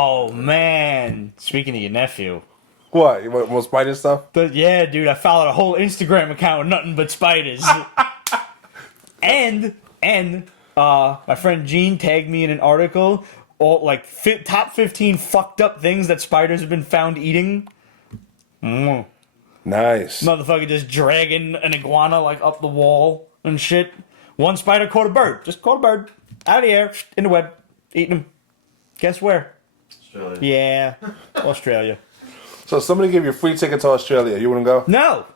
Oh man! Speaking of your nephew, What? You want more spider stuff? yeah, dude, I followed a whole Instagram account with nothing but spiders. and my friend Gene tagged me in an article, all like top 15 fucked up things that spiders have been found eating. Nice. Motherfucker just dragging an iguana like up the wall and shit. One spider caught a bird. Just caught a bird out of the air in the web, eating him. Guess where? Australia. Yeah, Australia. So somebody gave you a free ticket to Australia. You wouldn't go? No.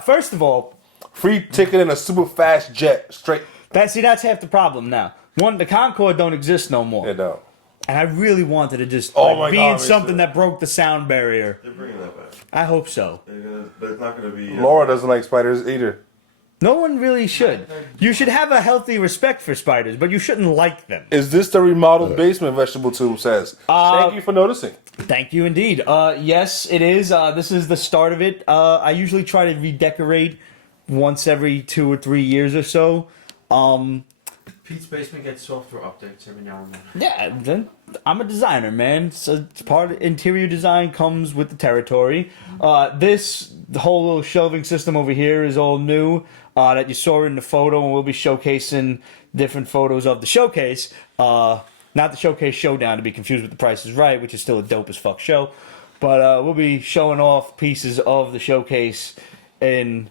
First of all, Free ticket in a super fast jet straight. that's half the problem now. One, the Concorde don't exist no more. Yeah, no. And I really wanted to just Oh my be God, in me something too. that broke the sound barrier. They're bringing that back. I hope so. But it's not going to be. Laura doesn't like spiders either. No one really should. You should have a healthy respect for spiders, but you shouldn't like them. Is this the remodeled basement? Vegetable Tube says. Thank you for noticing. Thank you indeed. Yes, it is. This is the start of it. I usually try to redecorate once every 2 or 3 years or so. Pete's basement gets software updates every now and then. Yeah, then I'm a designer, man. So it's part of interior design comes with the territory. The whole little shelving system over here is all new. That you saw in the photo, and we'll be showcasing different photos of the showcase. Not the Showcase Showdown to be confused with The Price is Right, which is still a dope as fuck show. But we'll be showing off pieces of the showcase in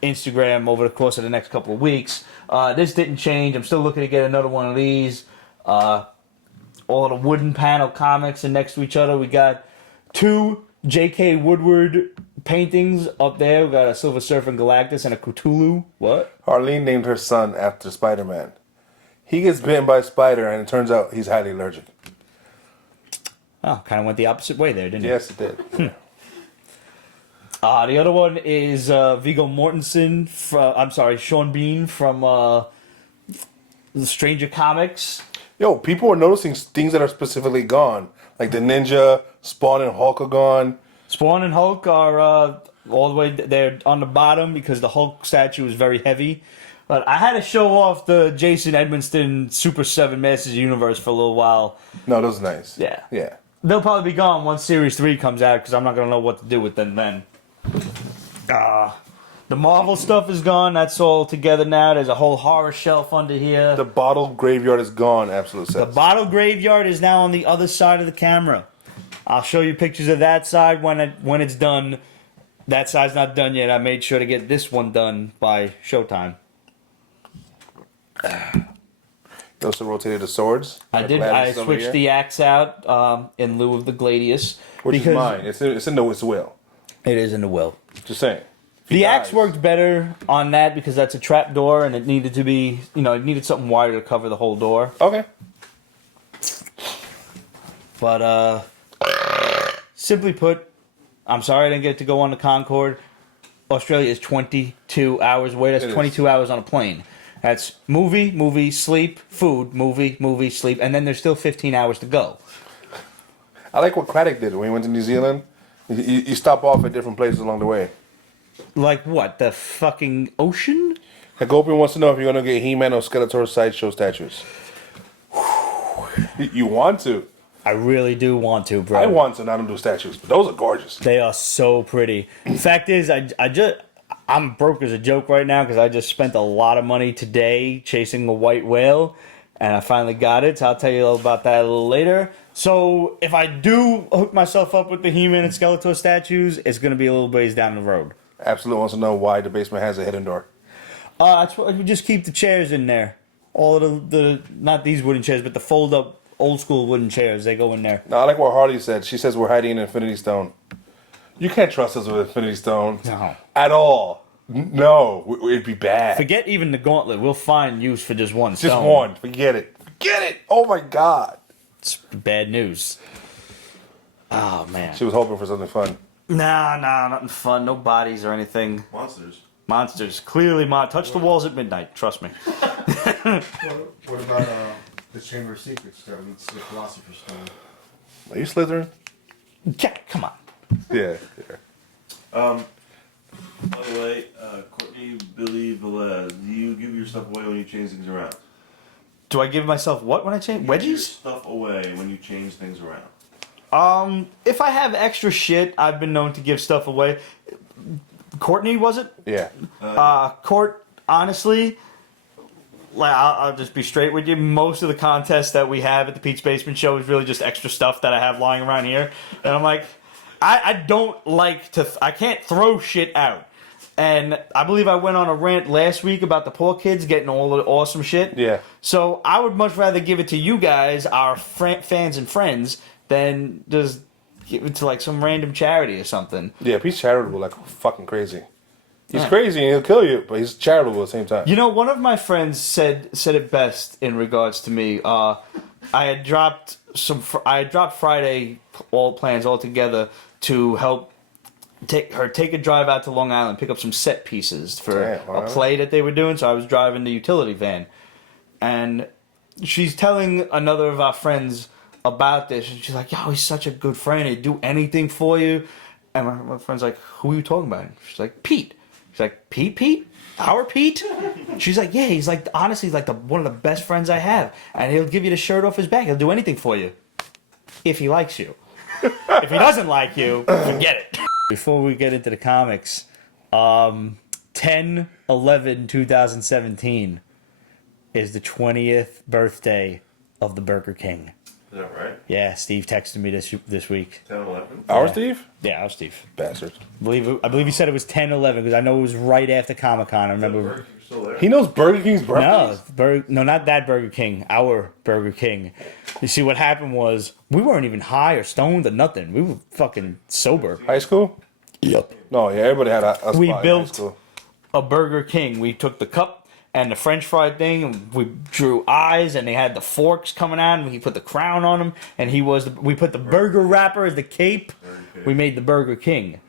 Instagram over the course of the next couple of weeks. This didn't change. I'm still looking to get another one of these. All the wooden panel comics are next to each other. We got 2 J.K. Woodward paintings up there. We got a Silver Surfer and Galactus and a Cthulhu. What? Harleen named her son after Spider-Man. He gets bitten by a spider, and it turns out he's highly allergic. Oh, kind of went the opposite way there, didn't it? Yes, it did. The other one is Viggo Mortensen. Sean Bean from the Stranger Comics. Yo, people are noticing things that are specifically gone. Like the Ninja, Spawn, and Hulk are gone. Spawn and Hulk are all the way they're on the bottom because the Hulk statue is very heavy. But I had to show off the Jason Edmonton Super 7 Masters of the Universe for a little while. No, those are nice. Yeah. Yeah. They'll probably be gone once Series 3 comes out because I'm not going to know what to do with them then. The Marvel stuff is gone. That's all together now. There's a whole horror shelf under here. The bottle graveyard is gone, absolute The sense. bottle graveyard is now on the other side of the camera. I'll show you pictures of that side when it's done. That side's not done yet. I made sure to get this one done by showtime. You also rotated the swords. I did. Gladius I over switched here. the axe out in lieu of the Gladius. Which is mine. It's in the will. It is in the will. Just saying. The axe worked better on that because that's a trap door and it needed to be, it needed something wider to cover the whole door. Okay. But, simply put, I'm sorry I didn't get to go on the Concorde. Australia is 22 hours away. That's 22 hours on a plane. That's movie, sleep, food, movie, sleep, and then there's still 15 hours to go. I like what Craddock did when he went to New Zealand. You stop off at different places along the way. Like what? The fucking ocean? Hagopian wants to know if you're going to get He-Man or Skeletor sideshow statues. You want to. I really do want to, bro. I want to, and I don't do statues, but those are gorgeous. They are so pretty. The fact is, I'm broke as a joke right now because I just spent a lot of money today chasing a white whale, and I finally got it. So I'll tell you about that a little later. So if I do hook myself up with the He-Man and Skeletor statues, it's going to be a little ways down the road. Absolutely wants to know why the basement has a hidden door. We just keep the chairs in there. All of the not these wooden chairs, but the fold-up old school wooden chairs. They go in there. Now, I like what Harley said. She says we're hiding an Infinity Stone. You can't trust us with Infinity Stone. No. At all. No. It'd be bad. Forget even the gauntlet. We'll find use for just one stone. Just one. Forget it. Forget it. Oh, my God. It's bad news. Oh, man. She was hoping for something fun. Nah, nothing fun. No bodies or anything. Monsters. Clearly, touch the walls at midnight. Trust me. What about the Chamber of Secrets that leads to the Philosopher's Stone? Are you Slytherin? Yeah, come on. Yeah. By the way, Courtney, Billy, Velez, do you give your stuff away when you change things around? Do I give myself what when I change Give your wedgies? stuff away when you change things around. If I have extra shit, I've been known to give stuff away. Courtney, was it? Yeah. Court, honestly, like I'll just be straight with you. Most of the contests that we have at the Pete's Basement Show is really just extra stuff that I have lying around here, and I'm like, I don't like to. I can't throw shit out. And I believe I went on a rant last week about the poor kids getting all the awesome shit. Yeah. So I would much rather give it to you guys, our fans and friends, than just give it to like some random charity or something. Yeah, he's charitable like fucking crazy. He's crazy and he'll kill you, but he's charitable at the same time. You know, one of my friends said it best in regards to me. I had dropped Friday all plans all together to help take a drive out to Long Island, pick up some set pieces for a play that they were doing. So I was driving the utility van, and she's telling another of our friends about this, and she's like, "Yo, he's such a good friend. He'd do anything for you." And my friend's like, "Who are you talking about?" She's like, "Pete." She's like, "Pete? Our Pete?" She's like, "Yeah, he's like, honestly, he's like one of the best friends I have, and he'll give you the shirt off his back. He'll do anything for you, if he likes you. If he doesn't like you, forget it." Before we get into the comics, 10/11/2017 is the 20th birthday of the Burger King. Is that right? Yeah, Steve texted me this week. 10/11. Our Steve? Yeah, our Steve. Bastard. I believe he said it was 10/11 because I know it was right after Comic-Con. I remember. Burger King's still there. He knows Burger King's birthday? No, not that Burger King. Our Burger King. You see, what happened was we weren't even high or stoned or nothing. We were fucking sober. High school? Yep. No, yeah, everybody had a spot We in high built school. a Burger King. We took the cup and the French fry thing, and we drew eyes, and they had the forks coming out, and we put the crown on him, and we put the burger wrapper as the cape. We made the Burger King.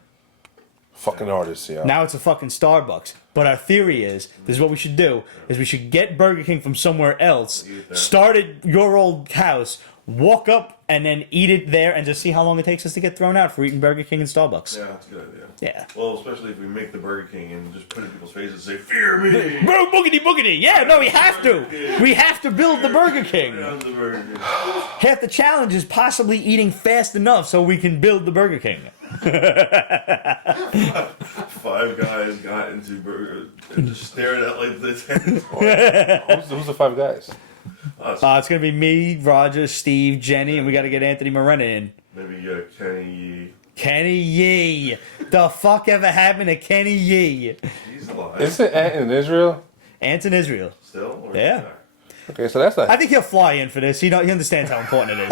Fucking artists, yeah. Now it's a fucking Starbucks. But our theory is, this is what we should do, is we should get Burger King from somewhere else, start at your old house, walk up, and then eat it there, and just see how long it takes us to get thrown out for eating Burger King and Starbucks. Yeah, that's a good idea. Yeah. Well, especially if we make the Burger King and just put it in people's faces and say, "Fear me!" Bro, boogity boogity. Yeah, no, we have to. We have to build the Burger King. Around the Burger King. Half the challenge is possibly eating fast enough so we can build the Burger King. 5 guys got into burger and just staring at like the tent. Who's the 5 guys? Us. It's going to be me, Roger, Steve, Jenny, and we got to get Anthony Morena in. Maybe Kenny. Kenny Yee. The fuck ever happened to Kenny Yee? He's alive. Isn't Ant in Israel? Ant's in Israel. Still? Or Yeah. back? Okay, so that's not. I think he'll fly in for this. He understands how important it is.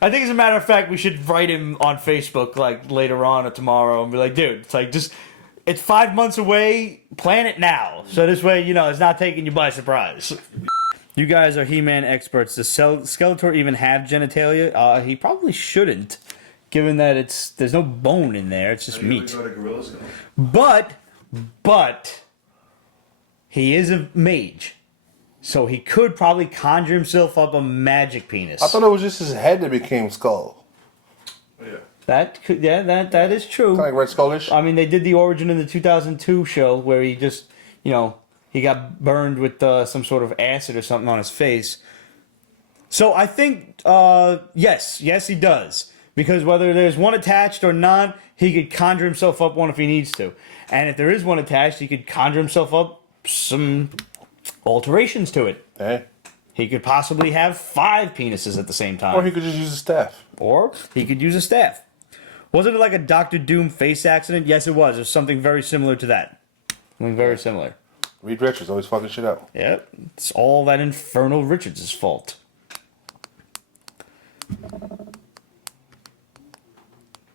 I think, as a matter of fact, we should write him on Facebook like later on or tomorrow and be like, dude, it's like it's 5 months away. Plan it now, so this way it's not taking you by surprise. You guys are He-Man experts. Does Skeletor even have genitalia? He probably shouldn't, given that there's no bone in there. It's just meat. Go to Gorilla Skull. But he is a mage. So he could probably conjure himself up a magic penis. I thought it was just his head that became skull. Yeah. That is true. Kind of like Red Skullish. I mean, they did the origin in the 2002 show where he just, he got burned with some sort of acid or something on his face. So I think, yes, he does. Because whether there's one attached or not, he could conjure himself up one if he needs to. And if there is one attached, he could conjure himself up some alterations to it. Hey. He could possibly have 5 penises at the same time. Or he could just use a staff. Or he could use a staff. Wasn't it like a Dr. Doom face accident? Yes, it was. It was something very similar to that. Something very similar. Reed Richards always fucking shit up. Yep. It's all that Infernal Richards' fault.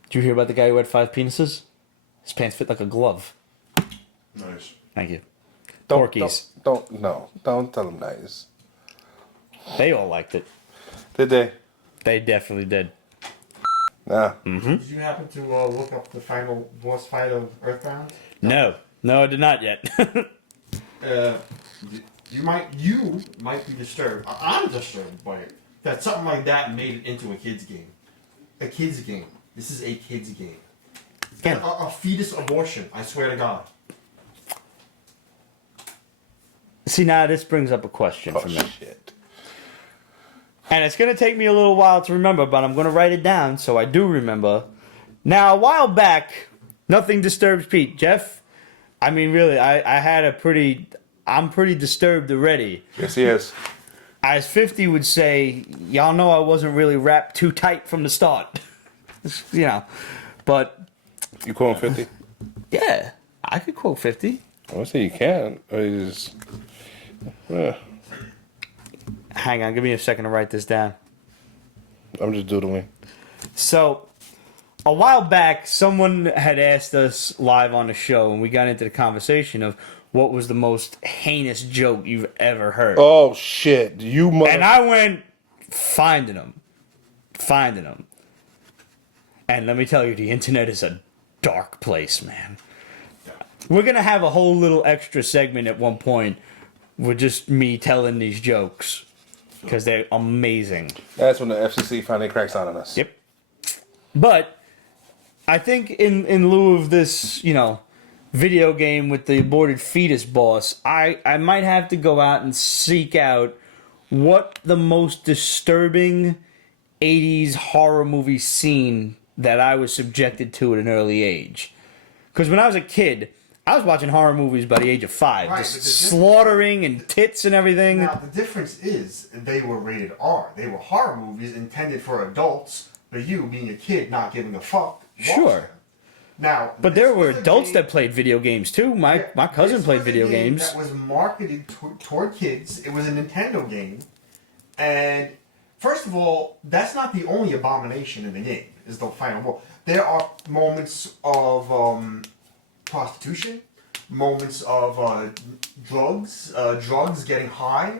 Did you hear about the guy who had 5 penises? His pants fit like a glove. Nice. Thank you. Don't tell him nice. They all liked it. Did they? They definitely did. Nah. Did you happen to look up the final boss fight of Earthbound? No, I did not yet. You might be disturbed. I'm disturbed by it. That something like that made it into a kid's game. A kid's game. This is a kid's game. Again. A fetus abortion. I swear to God. See, now this brings up a question Oh for me. shit. And it's going to take me a little while to remember, but I'm going to write it down so I do remember. Now, a while back, Nothing Disturbs Pete. Jeff, I mean, really, I had I'm pretty disturbed already. Yes, he is. As 50 would say, y'all know I wasn't really wrapped too tight from the start. You know, but You quoting 50? yeah, I could quote 50. I would say you can. Or you just, Hang on, give me a second to write this down. I'm just doodling. So, a while back, someone had asked us live on the show, and we got into the conversation of what was the most heinous joke you've ever heard. Oh shit! You mother. And I went finding them. And let me tell you, the internet is a dark place, man. We're going to have a whole little extra segment at one point with just me telling these jokes because they're amazing. That's when the FCC finally cracks down on us. Yep. But I think in lieu of this, you know, video game with the aborted fetus boss, I might have to go out and seek out what the most disturbing 80s horror movie scene that I was subjected to at an early age. Because when I was a kid, I was watching horror movies by the age of 5. Right, just but slaughtering and tits and everything. Now, the difference is they were rated R. They were horror movies intended for adults, but you, being a kid, not giving a fuck, watched Sure. them. Now, But this there were was a adults game- that played video games too. My cousin this played was a video game games. That was marketed toward kids. It was a Nintendo game, and first of all, that's not the only abomination in the game. Is the final war. There are moments of prostitution, moments of drugs, getting high,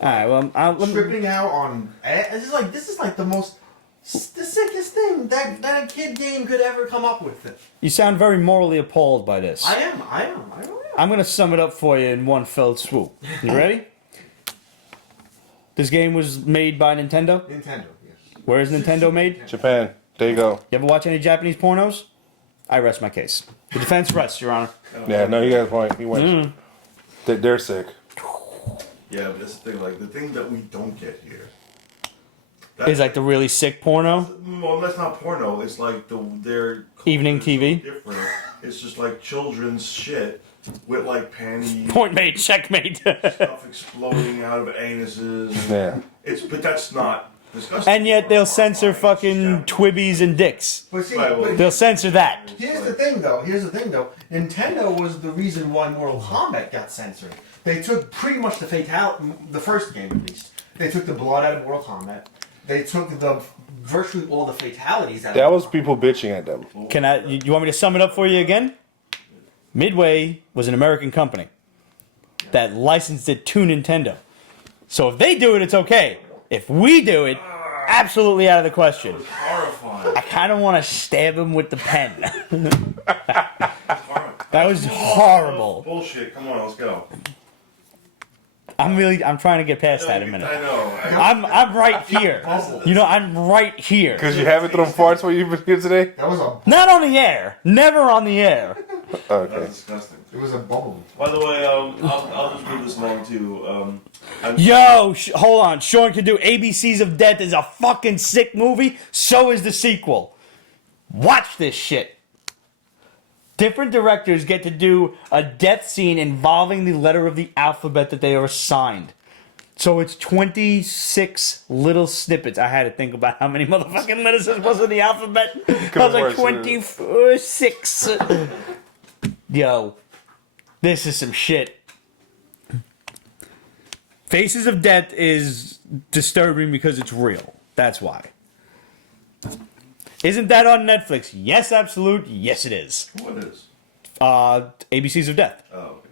All right, well, let me, tripping out on. This is like the sickest thing that a kid game could ever come up with. you sound very morally appalled by this. I am. I'm going to sum it up for you in one fell swoop. You ready? This game was made by Nintendo. Nintendo, yes. Where is Nintendo made? Japan. There you go. You ever watch any Japanese pornos? I rest my case. The defense rests, Your Honor. Yeah, no, you got a point. He went. They're sick. Yeah, but that's the thing. Like the thing that we don't get here. Is like the really sick porno. Well, that's not porno. It's like their Evening culture is TV? So different. It's just like children's shit with like panties, Point made, checkmate. stuff exploding out of anuses. Yeah. But that's not disgusting. And yet they'll censor It's fucking just twibbies and dicks. But see, Right, well, They'll censor that. here's the thing, though. Nintendo was the reason why Mortal Kombat got censored. They took pretty much the first game at least. They took the blood out of Mortal Kombat. They took virtually all the fatalities out. That of was people bitching at them. Can I? You want me to sum it up for you again? Midway was an American company that licensed it to Nintendo. So if they do it, it's okay. If we do it, absolutely out of the question. horrifying. I kind of want to stab him with the pen. Horrifying. That was horrible. Bullshit. Come on, let's go. I'm trying to get past that in a minute. I know. I'm right here. You know, I'm right here. Because you haven't thrown farts while you've been here today? That was a. Not on the air. Never on the air. Okay. That's disgusting. It was a bubble. By the way, I'll just move this along too. Yo, hold on. Sean can do ABCs of Death is a fucking sick movie. So is the sequel. Watch this shit. Different directors get to do a death scene involving the letter of the alphabet that they are assigned. So it's 26 little snippets. I had to think about how many motherfucking letters there was in the alphabet. I was like 26. Yo, this is some shit. Faces of Death is disturbing because it's real. That's why. Isn't that on Netflix? Yes, absolute. Yes, it is. What is? ABCs of Death. Oh, okay.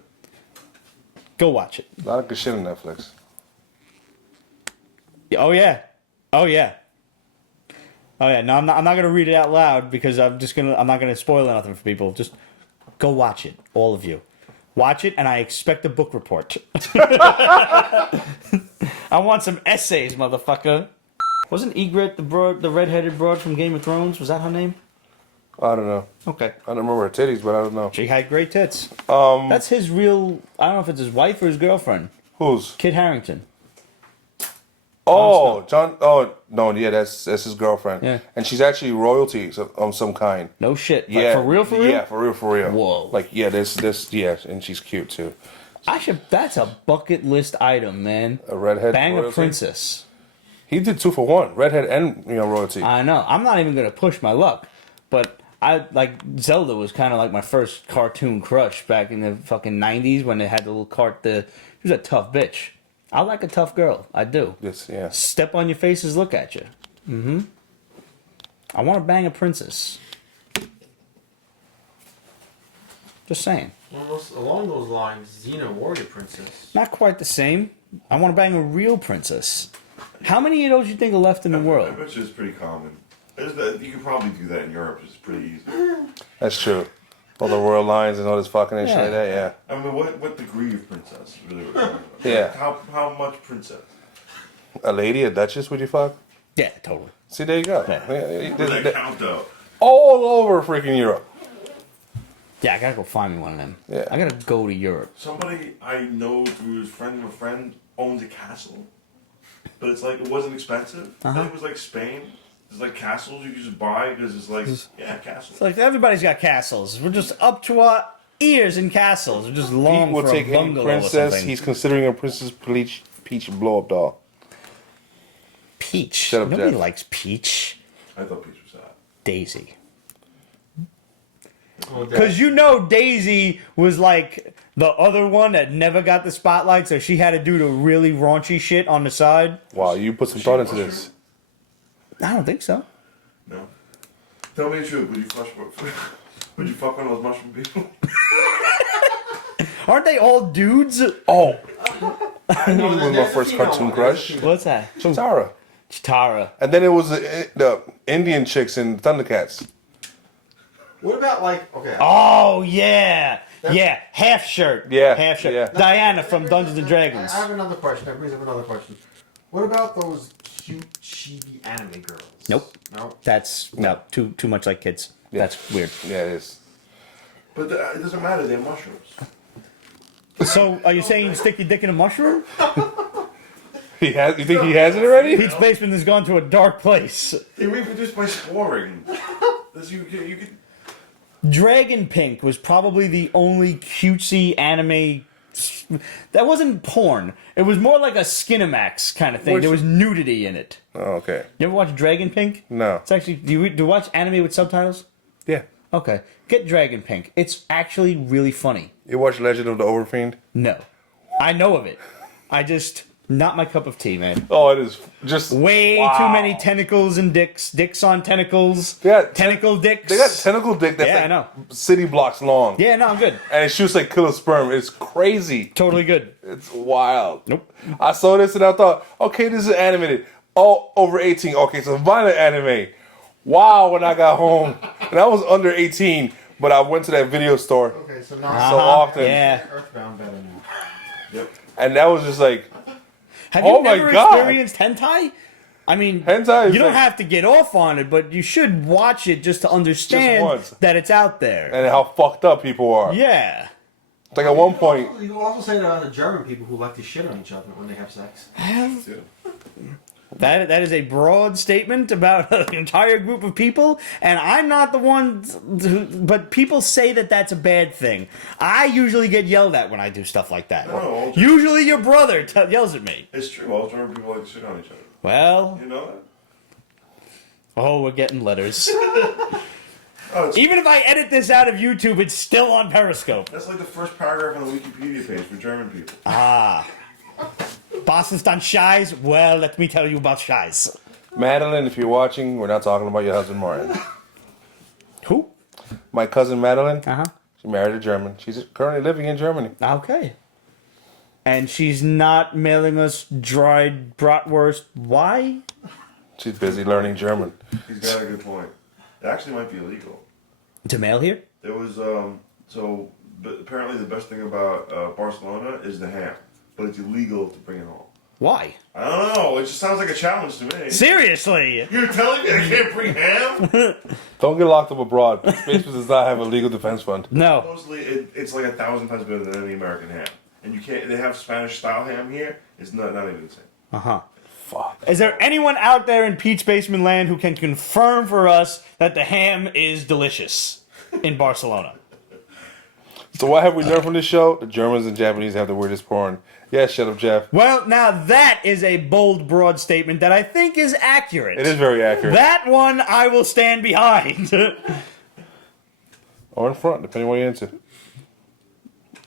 Go watch it. A lot of good shit on Netflix. Oh yeah. Oh yeah. Oh yeah. No, I'm not gonna read it out loud because I'm not gonna spoil nothing for people. Just go watch it, all of you. Watch it, and I expect a book report. I want some essays, motherfucker. Wasn't Ygritte the redheaded broad from Game of Thrones? Was that her name? I don't know. Okay. I don't remember her titties, but I don't know. She had great tits. That's his real. I don't know if it's his wife or his girlfriend. Who's? Kit Harington. Oh, John. Oh no, yeah, that's his girlfriend. Yeah. And she's actually royalty of some kind. No shit. Like, Yeah, for real, for real. Yeah, for real, for real. Whoa. Like yeah, this yeah, and she's cute too. I should. That's a bucket list item, man. A redhead. Bang royalty. a princess. He did 2 for 1, redhead and royalty. I know. I'm not even gonna push my luck, but I like Zelda was kind of like my first cartoon crush back in the fucking '90s when they had the little she was a tough bitch. I like a tough girl. I do. Yes, yeah. Step on your faces, look at you. Mm-hmm. I want to bang a princess. Just saying. Almost along those lines, Xena Warrior Princess. Not quite the same. I want to bang a real princess. How many of those you think are left in the I world? bet you it's pretty common. You could probably do that in Europe. It's pretty easy. That's true. All the royal lines and all this fucking and shit like that, yeah. I mean, what degree of princess? Really? Yeah. How much princess? A lady, a duchess, would you fuck? Yeah, totally. See, there you go. Yeah. What does that count though? All over freaking Europe. Yeah, I gotta go find me one of them. Yeah. I gotta go to Europe. Somebody I know through his friend of a friend owns a castle, but it's like it wasn't expensive. I think it was like Spain. There's like castles you can just buy because it's like castles. It's like everybody's got castles. We're just up to our ears in castles. We're just long Pete will for take a any bungalow or princess. something. He's considering a Princess Peach blow-up doll. Peach. Shut up, Nobody Jeff. likes Peach. I thought Peach was that. Daisy. Oh, Because you know Daisy was like the other one that never got the spotlight, so she had to do the really raunchy shit on the side. Wow, you put some thought into this. I don't think so. No. Tell me the truth. Would you fuck one of those mushroom people? Aren't they all dudes? Oh, I knew you were my first cartoon crush. What's that? Tara. Chitara. And then it was the Indian chicks in Thundercats. What about okay? Oh, yeah. Yeah, half shirt. Yeah, Half shirt. yeah. Diana from Dungeons and Dragons. I have another question. That brings up another question. What about those cute chibi anime girls? Nope. No. That's no too much like kids. Yeah. That's weird. Yeah, it is. But it doesn't matter. They're mushrooms. So, are you saying you stick your dick in a mushroom? You think he has it already? Pete's basement has gone to a dark place. They reproduce by sporing. You could. Dragon Pink was probably the only cutesy anime that wasn't porn. It was more like a Skinamax kind of thing. There was nudity in it. Oh, okay. You ever watch Dragon Pink? No. It's actually do you watch anime with subtitles? Yeah. Okay, get Dragon Pink. It's actually really funny. You watch Legend of the Overfiend? No, I know of it. I just not my cup of tea, man. Oh, it is just Way wow. too many tentacles and dicks on tentacles. They got tentacle dicks. They got tentacle dick that's Yeah, I like know. city blocks long. Yeah, no, I'm good. And it shoots like killer sperm. It's crazy. Totally good. It's wild. Nope. I saw this and I thought, okay, this is animated. Oh, over 18. Okay, so violent anime. Wow, when I got home. And I was under 18, but I went to that video store Okay, so now so often. Yeah. Earthbound better now. Yep. And that was just like, Have Oh you my never God. experienced hentai? I mean, Hentai is you don't like- have to get off on it, but you should watch it just to understand once. that it's out there. and how fucked up people are. Yeah. Like at one point, You can also say that on the German people who like to shit on each other when they have sex. That is a broad statement about an entire group of people, and I'm not the one. But people say that that's a bad thing. I usually get yelled at when I do stuff like that. No. Usually, your brother yells at me. It's true. All German people like to shit on each other. Well, You know that? oh, we're getting letters. Oh, it's, Even if I edit this out of YouTube, it's still on Periscope. that's like the first paragraph on the Wikipedia page for German people. Boston's done shies. Well, let me tell you about shies. Madeline, if you're watching, we're not talking about your husband Martin. Who? My cousin Madeline, Uh-huh. she married a German. She's currently living in Germany. Okay. And she's not mailing us dried bratwurst. Why? She's busy learning German. He's got a good point. It actually might be illegal. To mail here? There was but apparently the best thing about Barcelona is the ham, but it's illegal to bring it home. Why? I don't know. It just sounds like a challenge to me. Seriously. You're telling me I can't bring ham? Don't get locked up abroad. Spaceman does not have a legal defense fund. No. Supposedly, it's like 1,000 times better than any American ham. And you can't. They have Spanish style ham here. It's not even the same. Uh-huh. Fuck. Is there anyone out there in Pete's Basement Land who can confirm for us that the ham is delicious in Barcelona? So what have we learned from this show? The Germans and Japanese have the weirdest porn. Yeah, shut up, Jeff. Well, now that is a bold, broad statement that I think is accurate. It is very accurate. That one I will stand behind. Or in front, depending what you're into.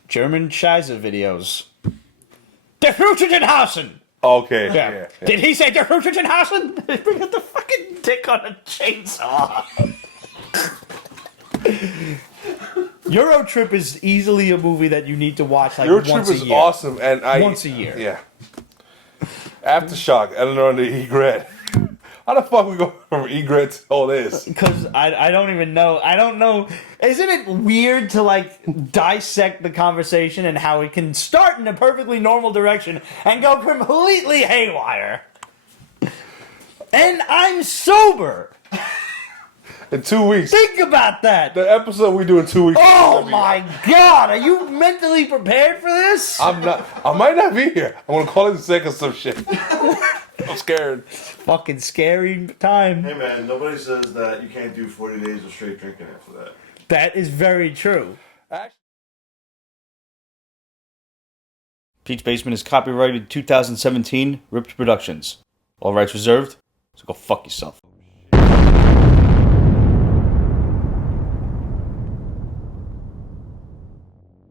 German Scheiße videos. Der Fruchtenhausen! Okay. Yeah. Yeah. Did he say Der Fruchtenhausen? Bring out the fucking dick on a chainsaw. Eurotrip is easily a movie that you need to watch like Your once trip a is year. awesome, and Once a year. Yeah. Aftershock, Eleanor and the Egret. How the fuck we go from Egret to all this? Because I don't even know. I don't know. Isn't it weird to like dissect the conversation and how it can start in a perfectly normal direction and go completely haywire? And I'm sober. In 2 weeks. Think about that. The episode we do in 2 weeks. Oh my God! Are you mentally prepared for this? I'm not. I might not be here. I'm gonna call in sick or some shit. I'm scared. Fucking scary time. Hey man, nobody says that you can't do 40 days of straight drinking after that. That is very true. Pete's Basement is copyrighted 2017, Ripped Productions. All rights reserved, so go fuck yourself.